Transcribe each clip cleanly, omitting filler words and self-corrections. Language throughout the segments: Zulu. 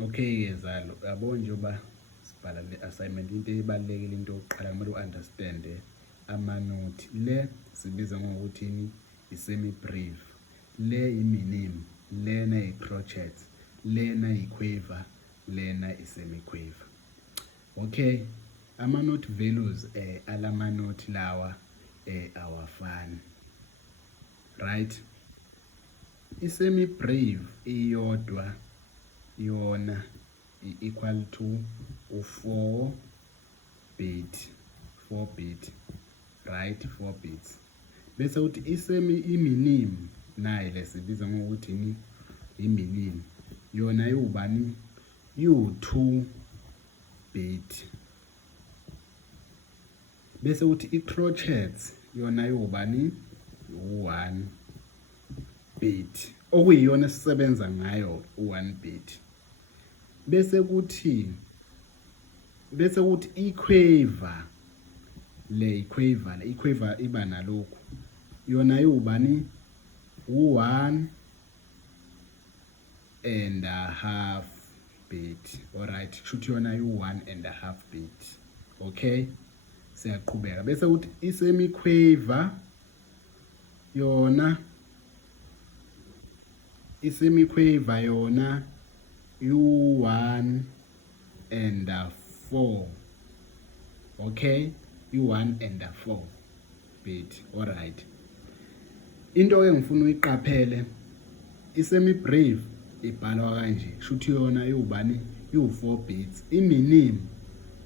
Okay ke zalo, yabo njengoba sibhala le assignment into ebalekile into yokuqala kumele uunderstand amanothi. Le sibiza ngokuthi i-semi brief, le i-minim, lena i-crotchet, lena i-quiver, lena i-semi quiver. Okay, ama-note values alamanothi lawa awafani, right? I-semi brief iyodwa yona equal to u4 bit, right? 4 bits. Bese uthi i-minim nayo lesibiza ngokuthi ni i-minim, yona iwubani, iwu2 bit. Bese uthi i-crotchets yona iwubani, u1 bit, okuyiyona sisebenza ngayo u1 bit. Bese kuthi i-quiver, i-quiver iba nalokhu, yona iwubani, u1 and a half bit. Alright, shuthi yona u1 and a half bit. Okay, siyaqhubeka. Bese kuthi i-semi quiver yona, i-semi quiver yona u1 and a 4. Okay, u1 and a 4 bit. Alright, into engifuna uyiqaphele, i-semi brief ibhalwa kanje, shuthi yona iwubani, iwu4 bits. I-minim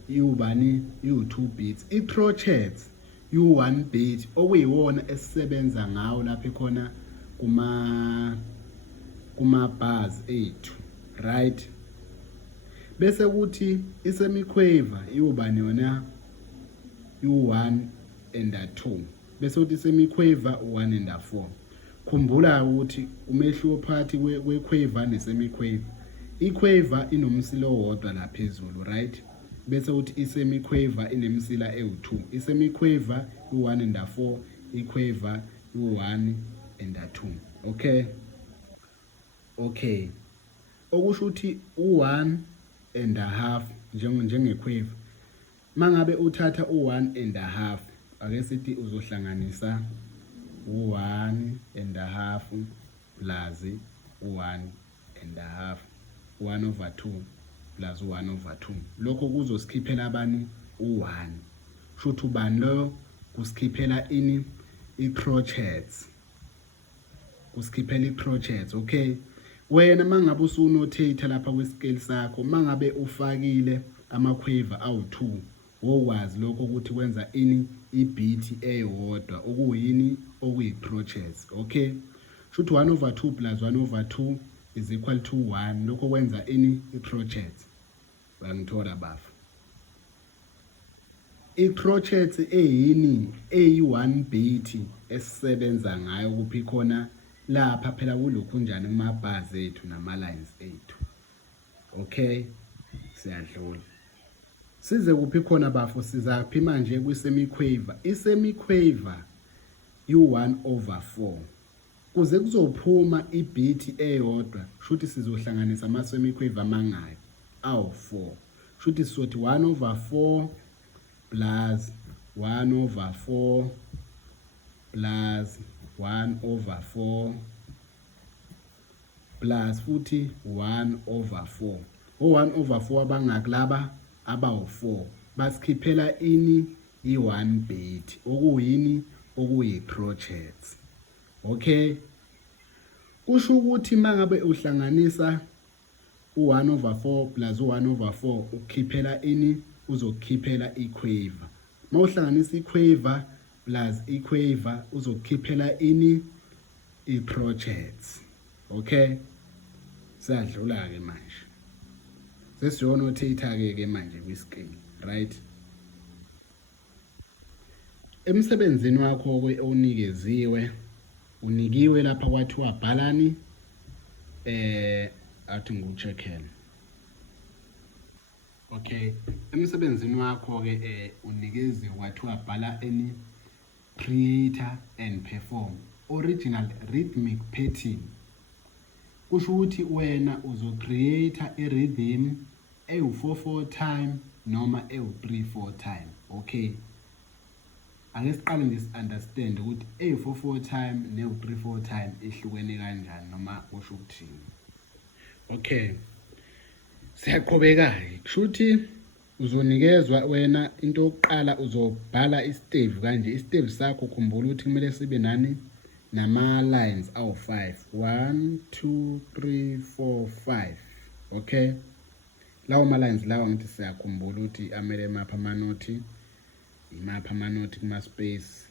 iwubani, iwu2 bits. I-crotchets u1 bit, okuyiwona esisebenza ngawo lapha khona kuma-bars ethu, right? Bese kuthi i-semi quiver iwubani, yona u1 and a 2. Bese kuthi i-semi quiver u1 and a 4. Khumbula ukuthi umehluko phakathi kwe-quiver ne-semi quiver, i-quiver inomsila owodwa la phezulu, right? Bese kuthi i-semi quiver inemsila ewu2. I-semi quiver u1 and a 4, i-quiver u1 and a 2. Okay, okusho ukuthi u1 and a half njenge-quiver. Mangabe uthatha u1 and a half, ake sithi uzohlanganisa u1 and a half plus u1 and a half, 1/2 plus 1/2. Lokho kuzosikhiphela abani, u1. Shuthi ubani lo, kusikhiphela ini, i-crotchets, kusikhiphela i-crotchets. Okay, wena mangabe usunotate lapha kwi-scale sakho, mangabe ufakile ama-quiver awu2, wokwazi lokho ukuthi kwenza ini, i-beat eyodwa, okuyini, okuyi-crotchets. Okay, shuthi 1/2 plus 1/2 is equal to 1. Lokho kwenza ini, i-crotchets. Bangithola bafu. I-crotchets eyini, eyi1 bit esisebenza ngayo kuphi khona lapha phela kulokhu njani kuma-bars ethu nama-lines ethu. Okay, siyadlula. Size kuphi khona bafu, sizaphi manje kwi-semi quiver. I-semi quiver u1/4. Kuze kuzophuma i-beat eyodwa, shuthi sizohlanganisa ama-semi quiver mangayo, awu4. Shuthi sizothi 1/4 plus 1/4 plus 1/4 plus futhi 1/4. O1/4 abangaki laba, abawu4, basikhiphela ini, i1 bit, okuyini, okuyi-crotchets. Okay, kusho ukuthi mangabe uhlanganisa u1/4 plus u1/4 ukukhiphela ini, uzokukhiphela i-quiver. Mawuhlanganisa i-quiver plus i-quiver uzokukhiphela ini, i-crotchets. Okay, siyadlula ke manje, sesiyonotate ke manje kwi-scale, right? Emsebenzini wakho onikeziwe, unikiwe lapha kwathiwa bhalani, athi ngu-check-in. Okay, emsebenzini wakho ke unikeziwe kwathiwa bhala any creator and perform original rhythmic pattern kusho ukuthi wena uzocreate i-rhythm ewu-4/4 time noma ewu-3/4 time. Okay, ake siqale nje si-understand ukuthi ewu-4/4 time newu-3/4 time ihlukene kanjani noma kusho ukuthini. Okay, siyaqhubeka-ke. Kusho ukuthi uzonikezwa wena into yokuqala, uzobhala isitevu kanje. Isitevu sakho khumbula ukuthi kumele sibe nani nama-lines awu-5, 1 2 3 4 5. Okay, lawo ma-lines lawa ngithi siyakhumbula ukuthi amele maphi amanothi, imaphi amanothi kuma-space,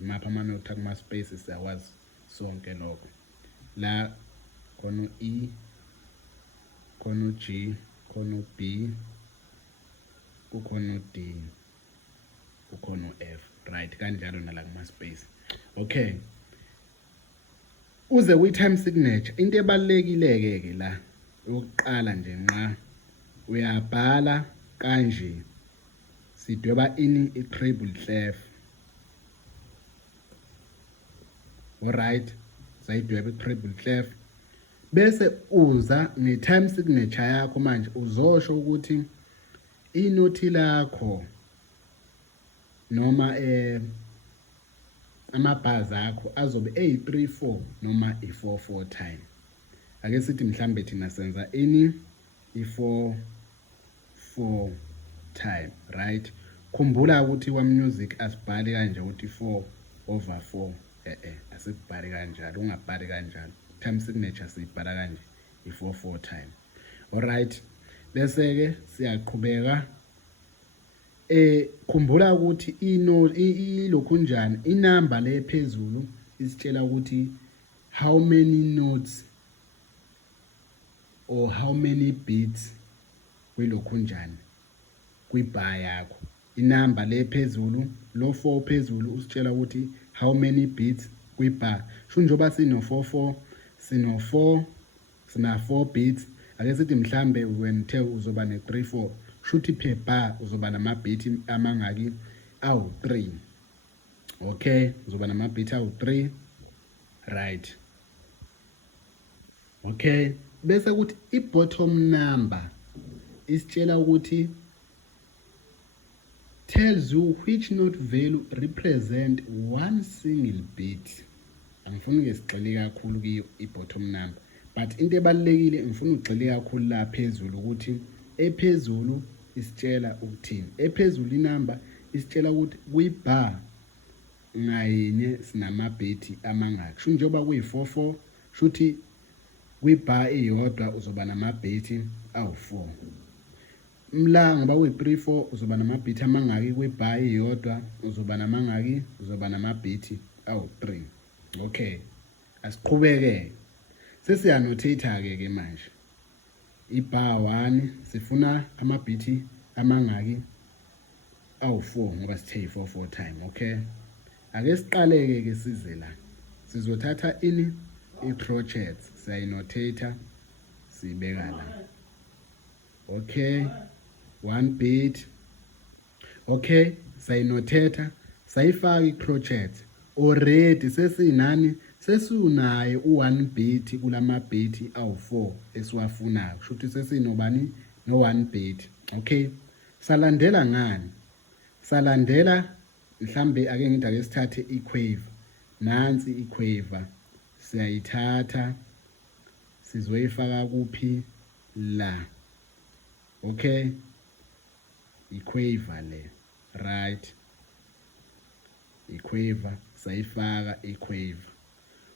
imaphi amanothi akuma-space, siyakwazi sonke lokho. La khona u-E, khona u-G, khona u-B, kukhona u-D, kukhona u-F, right, kanjalo nala kuma-space. Okay, uze kwi-time signature, into ebalulekile-ke la yokuqala nje nqa uyabhala kanje, sidweba ini i-treble clef. Alright, sayidweba i-treble clef bese uza ne-time signature yakho. Manje uzosho ukuthi inothi lakho noma amabhazi akho azobe eyi-3/4 noma i-4/4 time. Ake sithi mhlambe thina senza ini i-4/4 time, right? Khumbula ukuthi kwa-music asibhali kanje ukuthi 4/4, asibhali kanjalo, ungabhali kanjalo. Time signature siyibhala kanje, i-4/4 time. Alright, bese-ke siyaqhubeka. Khumbula ukuthi ilokhunjani, inamba le phezulu isitshela ukuthi how many notes or how many beats kwilokhunjani kwi-bar yakho. Inamba le phezulu, lo 4 phezulu usitshela ukuthi how many beats kwi-bar. Sho njengoba sino-4/4, sino-4, sina-4 beats. Ake sithi mhlambe when uthe uzoba ne-3/4, shuthi per bar uzoba nama-beat amangaki, awu-3. Okay, uzoba nama-beat awu-3, right. Okay, bese kuthi i-bottom number isitshela ukuthi tells you which note value represent one single beat. Angifuni ke sigxile kakhulu kiyo i-bottom number, but into ebalulekile ngifuna ugxile kakhulu la phezulu ukuthi ephezulu isitshela ukuthini. Ephezulu inamba isitshela ukuthi kwi-bar ngayinye sinama-beat amangaki. Sho njengoba kuyi-4/4, shuthi kwi-bar iyodwa uzoba nama-beat awu-4. Mla ngoba kuyi-3/4 uzoba nama-beat amangaki, kwi-bar iyodwa uzoba namangaki, uzoba nama-beat awu-3. Okay, asiqhubeke. Sesiyanothatha-ke manje. I-bar 1 sifuna ama-beat amangaki, awu-4 ngoba sithe i-4/4 time. Okay, ake siqaleke-ke size la. Sizothatha ini i-crotchets, siyayinothatha siyibeka la. Okay, 1 beat. Okay, sayinothatha sayifaka i-crotchet. Already sesinani, sesunaye u-1 beat kulama beat awu-4 esiwafunayo. Kusho ukuthi sesinobani no-1 beat. Okay, salandela ngani? Salandela mhlambe ake ngithi ake sithathe i-quaver. Nansi i-quaver, siyayithatha sizoyifaka kuphi la. Okay, i-quaver le, right, i-quaver sayifaka i-quaver.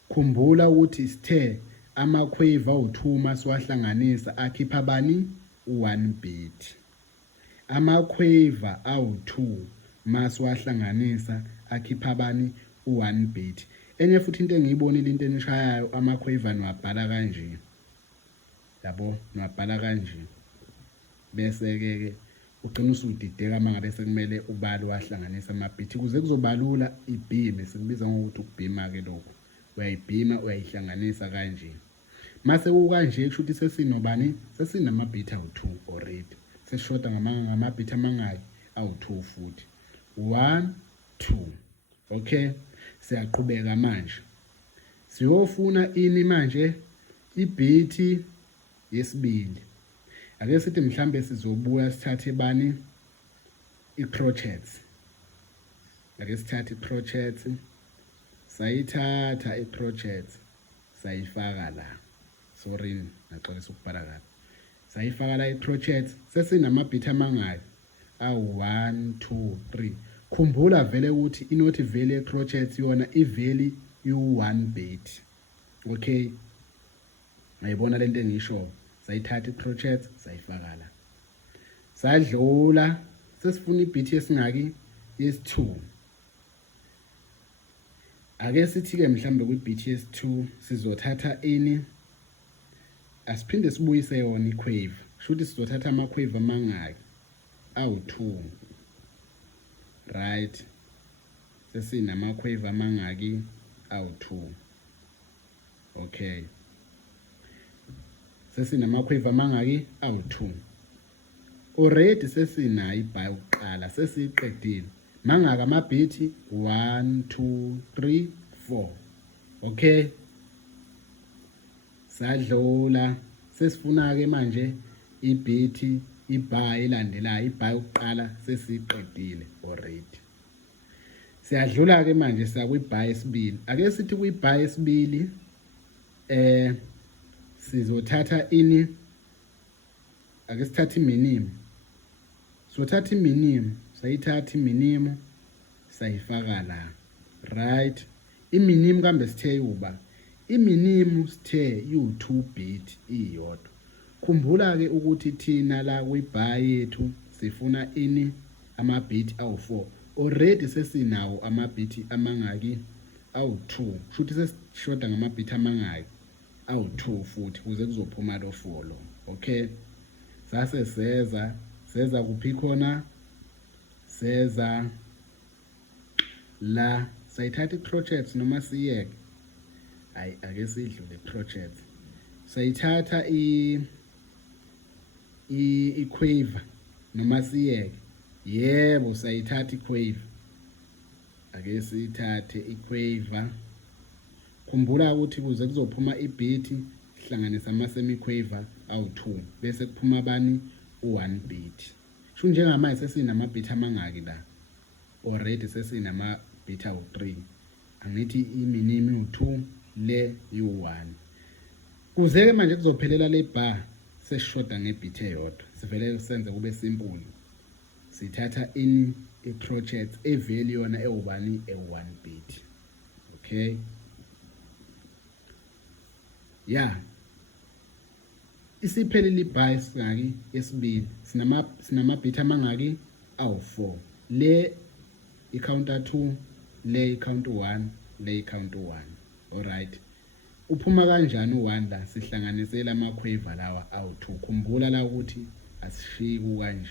Khumbula ukuthi sithe ama-quaver awu-2 masiwahlanganisa akhipha bani, u-1 beat. Ama-quaver awu-2 masiwahlanganisa akhipha bani, u-1 beat. Enye futhi into engiyibonile, into enishayayo, ama-quaver niwabhala kanje, yabo, niwabhala kanje. Bese-ke ugcina usudideka mangabe sekumele ubale wahlanganisa ama-beat ukuze kuzobalula ibhime. Sikubiza ngokuthi ukubhima-ke lokho. Uyayibhima, uyayihlanganisa kanje. Mase kukanje kusho ukuthi sesinobani, sesinama-beat awu-2 already. Sesishoda ngama-beat amangaki, awu-2 futhi. 1 2. Okay, siyaqhubeka manje. Siyofuna ini manje? ibhithi yesibili. Ake sithi mhlambe sizobuya sithathe bani i-crotchets. Ake sithathe i-crotchets, sayithatha i-crotchets sayifaka la. Sorry, ngaxolisa ukubhala kabi. Sayifaka la i-crotchets, sesinamabhithi amangaki? Awu-1, 2, 3. Khumbula vele ukuthi inothi vele ye-crotchets yona iveli yu-1 beat. Okay, ngayibona lento engisho. Sayithatha i-crotchets sayifaka la, sadlula sesifuna ibhithi yesingaki? Yesi-2. Ake sithi-ke mhlambe kwibhithi yesi-2 sizothatha ini, asiphinde sibuyise yona i-quave. Kushuthi sizothatha ama-quave amangaki? Awu-2. Right, sesinama-quave amangaki? Awu-2. Okay, sesinama-quave amangaki? Awu-2. Already sesinayo ibhayi yokuqala, sesiyiqedile. Mangaka amabhithi? 1, 2, 3, 4. Okay, sadlula. Sesifuna-ke manje ibhithi, ibhayi elandelayo, ibhayi yokuqala sesiyiqedile already. Siyadlula-ke manje siya kwibhayi esibili. Ake sithi kwibhayi esibili sizothatha ini, ake sithathe iminim. Sizothatha iminim, sayithatha iminim sayifaka la. Right, iminim kambe sithe yuba, iminim sithe yu-2 beat iyodwa. Khumbula-ke ukuthi thina la kwibhayi yethu sifuna ini, amabhithi awu-4. Already sesinawo amabhithi amangaki? Awu-2. Kushuthi sesishoda ngamabhithi amangaki? Awu-2 futhi kuze kuzophuma lo 4 lo. Okay, sase seza kuphi khona? Seza la, sayithatha i-crotchets noma siyeke? Hayi, ake sidlule i-crotchets. Sayithatha i-quave noma siyeke? Yebo, sayithatha i-quave. Ake siyithathe i-quave. Khumbula ukuthi kuze kuzophuma ibhithi hlanganisa ama-semiquaver awu-2 bese kuphuma bani? U-1 beat. Sho njengamanje sesinamabhithi amangaki la? Already sesinamabhithi awu-3. Angithi iminim u-2, le yu-1. Kuze-ke manje kuzophelela le bar sesishoda ngebhithi eyodwa. Sivele senze kube simple. Sithatha ini i-crotchets eveli yona ewubani? Ewu-1 beat. Okay, yeah, isiphelile ibhayi singaki? Yesibili. Sinamabhithi amangaki? Awu-4. Le i-counter 2, le i-counter 1, le i-counter 1. Alright, uphuma kanjani u-1 la? Sihlanganisela ama-quaver lawa awu-2. Khumbula la ukuthi asishiyi kanje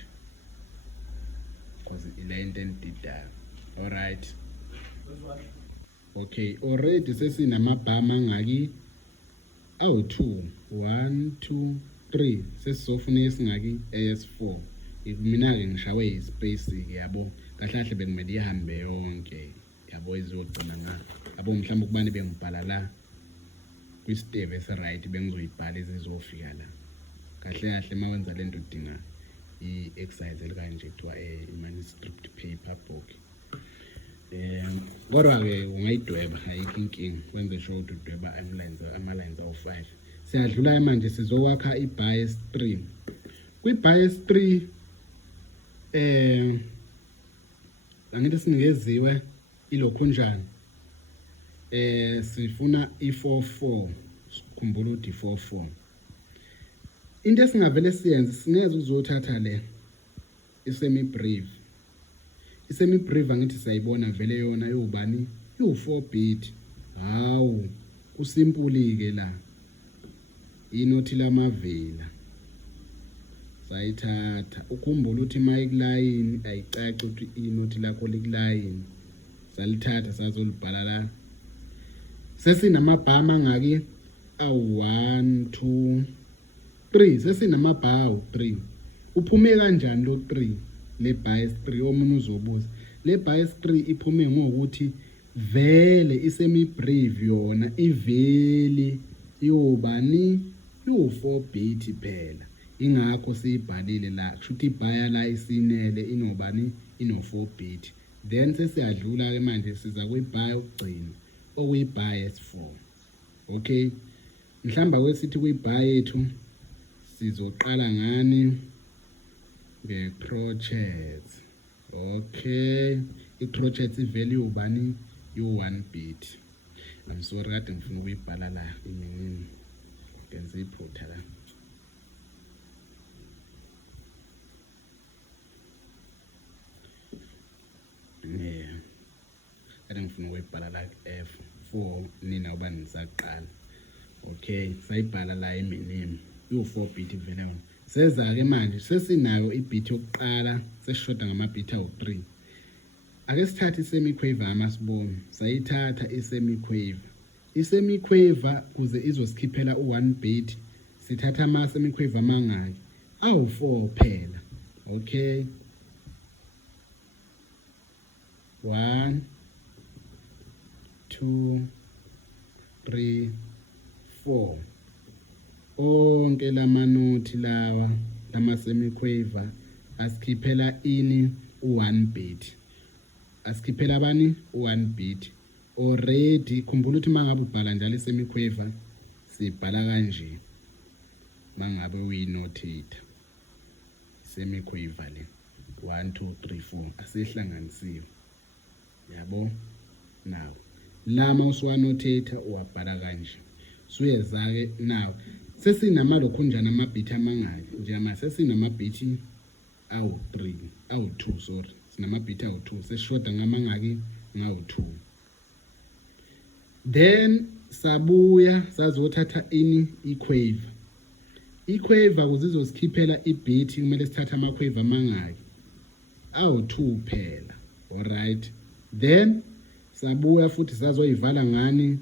because ile into enididayo. Alright, okay, already sesinamabha amangaki? Awu-2. 1, 2, 3. Sesizofuna esingaki? ES4. Mina-ke ngishawe ispace-ke yabo. Kahle kahle bekumele ihambe yonke yabo, izogcina nga yabo mhlawumbe ukubani bengibhala la kwi-step esi-right bengizoyibhala ezizofika la. Kahle kahle mawenza lento udinga i-exercise elikanje kuthiwa i-manuscript paper book. Kodwa-ke ungayidweba, ayikho inkinga. Wenze sure ukuthi udweba ama-lines awu-5. Siyadlula manje sizokwakha ibhayi esi-3. Kwibhayi esi-3 angithi sinikeziwe ilokhunjana. Sifuna i-4-4. Sikhumbula ukuthi i-4-4. Into esingavele siyenze, singeze uzothatha le i-semi-breve. I-semi-breve angithi sayibona vele yona yobani? Yu-4 beat. Hawu, kusimpuli-ke la. Inothi lamavela. Sayithatha. Ukhumbula ukuthi uma ikulayini ayicaci ukuthi inothi lakho likulayini. Salithatha sazolibhala la. Sesinamabha amangaki? Awu-1, 2, 3. Sesinamabha awu-3. Uphume kanjani lo 3? Le bias 3 omunye uzobuza. Le bias 3 iphume ngokuthi vele isemi-breve yona iveli iwubani iwu4 bit phela. Ingakho siyibhalile la kusho ukuthi ibhaya la isinele inobani ino4 bit. Then sesiyadlula ke manje siza kwibhaya ukugcina okuyibhaya yes4. Okay, mhlamba kwesithi kwibhaya yethu sizoqala ngani nge-crotchet. Okay, i-crotchet i-value ubani u1 bit. I'm sorry kade ngifuna ukuyibhala la iminini ngenza iphutha la. Kade ngifuna ukuyibhala la F4 nina uba nisaqala. Okay, sayibhala la iminini u4 bit value. Seza ke manje sesinayo ibit yokuqala sesishoda ngama-bit awu3. Ake sithathe i-semiquaver amasibone. Sayithatha i-semiquaver. I-semiquaver kuze izosikhiphela u1 bit sithatha ama-semiquaver mangaki awu4 phela. Okay, 1 2 3 4. Onke lamanothi lawa lama-semiquaver asikhiphela ini u1 bit. Asikhiphela bani u1 bit. Already khumbula ukuthi mangabe ubhala njalo i-semiquaver sibhala kanje. Mangabe uyinotate semiquaver le 1 2 3 4 asihlanganisiwe. Yabo? Now lama usuwanotate uwabhala kanje. Suyeza ke now sesinama lokhunjana ama-bit amangaki njengoba sesinama-bit awu3 awu2 sorry sinama-bit awu2 sesishoda ngamangaki ngawu2. Then sabuya sazothatha ini iquaver. Iquaver kuze izosikhiphela ibit kumele sithathe ama-quaver amangaki awu2 phela. Alright, then sabuya futhi sazoyivala ngani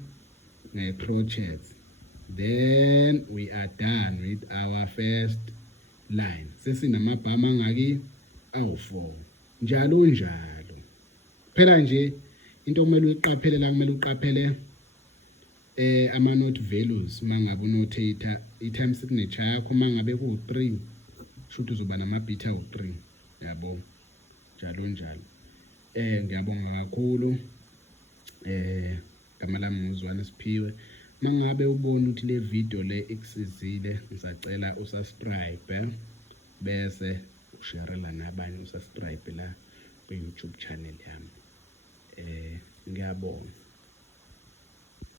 nge-crotchet. Then we are done with our first line. Sesinamabha mangaki awu4 njalo njalo. Phela nje into kumele uyiqaphele la kumele uqaphele ama-note values mangabe unotate i-time signature yakho mangabe ku3 shothi uzoba nama-bit awu3. Yabo, njalo njalo. Ngiyabonga kakhulu. Gama lami ngizwane Siphiwe. Mangabe ubona ukuthi le video le ikusizile ngisacela usubscribe bese usharela nabanye usubscribe la ku YouTube channel yami. Ngiyabonga.